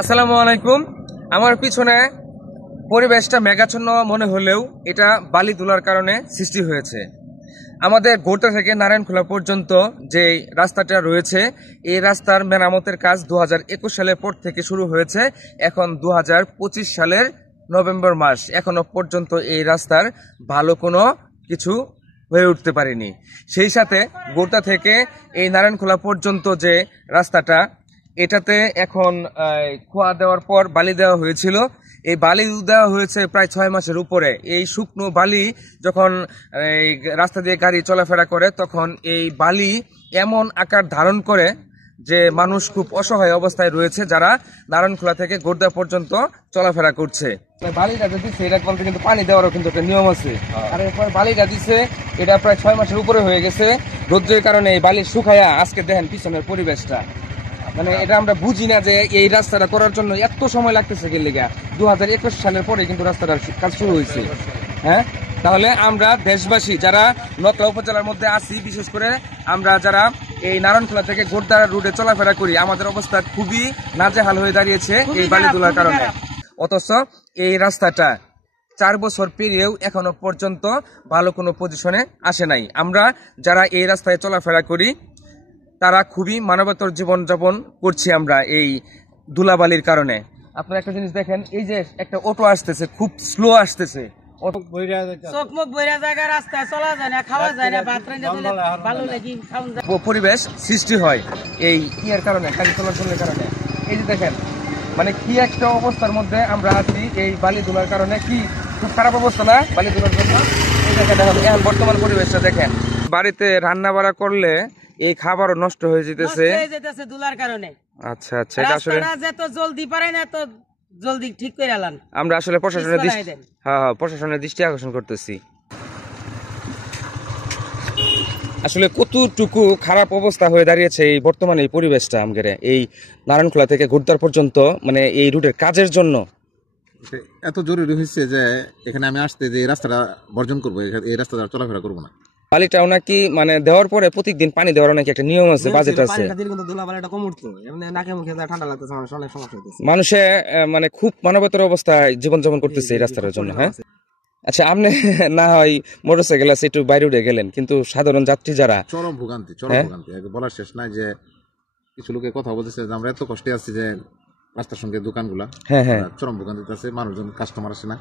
আসসালামু আলাইকুম। আমার পিছনে পরিবেশটা মেঘাচ্ছন্ন মনে হলেও এটা বালি তোলার কারণে সৃষ্টি হয়েছে। আমাদের গোটা থেকে নারায়ণখোলা পর্যন্ত যে রাস্তাটা রয়েছে, এই রাস্তার মেরামতের কাজ 2021 সালের পর থেকে শুরু হয়েছে। এখন 2025 সালের নভেম্বর মাস, এখনো পর্যন্ত এই রাস্তার ভালো কোনো কিছু হয়ে উঠতে পারেনি। সেই সাথে গোটা থেকে এই নারায়ণখোলা পর্যন্ত যে রাস্তাটা, এটাতে এখন খোয়া দেওয়ার পর বালি দেওয়া হয়েছিল। এই বালি দেওয়া হয়েছে প্রায় 6 মাসের উপরে। এই শুকনো বালি যখন এই রাস্তা দিয়ে গাড়ি চলাফেরা করে, তখন এই বালি এমন আকার ধারণ করে যে মানুষ খুব অসহায় অবস্থায় রয়েছে, যারা নারায়ণখোলা থেকে গোড্ডা পর্যন্ত চলাফেরা করছে। বালিটা দিচ্ছে, এটা কিন্তু পানি দেওয়ারও কিন্তু একটা নিয়ম আছে। আর এরপর বালিটা দিচ্ছে, এটা প্রায় 6 মাসের উপরে হয়ে গেছে। রৌদ্রের কারণে এই বালি শুকায়া আজকে দেখেন পিছনের পরিবেশটা, মানে এটা আমরা বুঝি না যে এই রাস্তাটা করার জন্য এত সময় লাগতেছে কি লিগা। 2021 সালের পরে কিন্তু রাস্তাটার কাজ শুরু হয়েছে। হ্যাঁ, তাহলে আমরা দেশবাসী যারা নকলা উপজেলার মধ্যে আছি, বিশেষ করে আমরা যারা এই নারায়ণখোলা থেকে গোড্ডা রুটে চলাফেরা করি, আমাদের অবস্থা খুবই নাজেহাল হয়ে দাঁড়িয়েছে এই বালি তোলার কারণে। অথচ এই রাস্তাটা 4 বছর পেরিয়েও এখনো পর্যন্ত ভালো কোনো পজিশনে আসে নাই। আমরা যারা এই রাস্তায় চলাফেরা করি, তারা খুবই মানবতর জীবনযাপন করছি আমরা এই ধুলাবালির কারণে। আপনারা একটা জিনিস দেখেন, এই যে একটা অটো আসতেছে, খুব স্লো আসতেছে, পরিবেশ সৃষ্টি হয় এই ইয়ের কারণে, গাড়ি চলাচলের কারণে। এই যে দেখেন, মানে কি একটা অবস্থার মধ্যে আমরা আছি এই বালি ধুলার কারণে। কি খুব খারাপ অবস্থা না বালি ধুলার জন্য? এই দেখেন এখন বর্তমান পরিবেশটা দেখেন। বাড়িতে রান্না বাড়া করলে এই খাবারও নষ্ট হয়ে যেতেছে ধুলার কারণে। আচ্ছা আচ্ছা, এটা আসলে যত জলদি পারে না তো জলদি ঠিক করে আলান। আমরা আসলে প্রশাসনের দৃষ্টি আকর্ষণ করতেছি। আসলে কতটুকু খারাপ অবস্থা হয়ে দাঁড়িয়েছে এই বর্তমানে এই পরিবেশটা আমাদের এই নারায়ণখোলা থেকে গোড্ডার পর্যন্ত, মানে এই রুটের কাজের জন্য এত জরুরি হয়েছে যে এখানে আমি আসতে যে এই রাস্তাটা বর্জন করবো, এই রাস্তা চলাফেরা করবো না। বালিটাও নাকি মানে দেওয়ার পরে প্রত্যেকদিন পানি দেওয়ার নাকি একটা নিয়ম আছে, বাজেট আছে। মানুষে মানে খুব মানবতর অবস্থায় জীবনযাপন করতেছে এই রাস্তাটার জন্য। হ্যাঁ, আচ্ছা, আপনি না হয় মোটরসাইকেল আছে একটু বাইরে উঠে গেলেন, কিন্তু সাধারণ যাত্রী যারা চরম ভোগান্তি বলার শেষ নাই। যে কিছু লোকে কথা বলতেছে যে আমরা এত কষ্টে আছি যে রাস্তার সঙ্গে দোকানগুলা চরম ভোগান্তিতে আছে, মানুষজন কাস্টমার আসে না।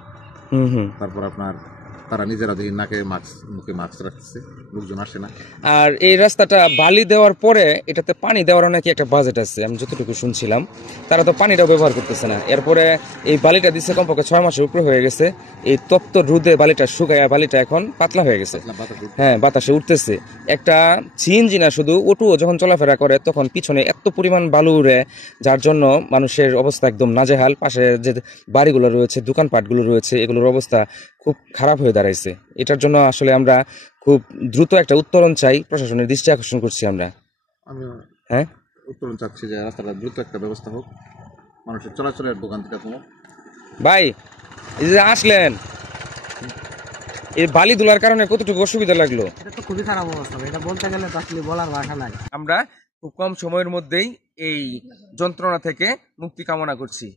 তারপর আপনার তারা নিজেরা দেখি নাকে মুখে মাস্ক রাখতেছে, লোকজন আসে না। আর এই রাস্তাটা বালি দেওয়ার পরে এটাতে পানি দেওয়ার নাকি একটা বাজেট আছে, আমি যতটুকু শুনছিলাম। তারা তো পানিটাও ব্যবহার করতেছে না। এরপরে এই বালিটা দিচ্ছে কমপক্ষে 6 মাসের উপরে হয়ে গেছে। এই তপ্ত রোদে বালিটা শুকায়, বালিটা এখন পাতলা হয়ে গেছে। হ্যাঁ, বাতাসে উঠতেছে। একটা সিএনজি না, শুধু অটোও যখন চলাফেরা করে তখন পিছনে এত পরিমাণ বালু উড়ে, যার জন্য মানুষের অবস্থা একদম নাজেহাল। পাশে যে বাড়িগুলো রয়েছে, দোকানপাটগুলো রয়েছে, এগুলোর অবস্থা খুব খারাপ হয়ে দাঁড়াইছে। এটার জন্য আসলে আমরা খুব দ্রুত একটা উত্তরণ চাই, প্রশাসনের দৃষ্টি আকর্ষণ করছি আমরা। হ্যাঁ, উত্তরণ চাচ্ছি যে রাস্তাটা দ্রুত একটা ব্যবস্থা হোক, মানুষের চলাচলের ভোগান্তিটা কমুক। ভাই, এই যে আসলেন, এই বালি ধুলার কারণে কতটুকু অসুবিধা লাগলো? এটা তো খুবই খারাপ অবস্থা, এটা বলতে গেলে তো আসলে বলার ভাষা নাই। আমরা খুব কম সময়ের মধ্যেই এই যন্ত্রণা থেকে মুক্তি কামনা করছি।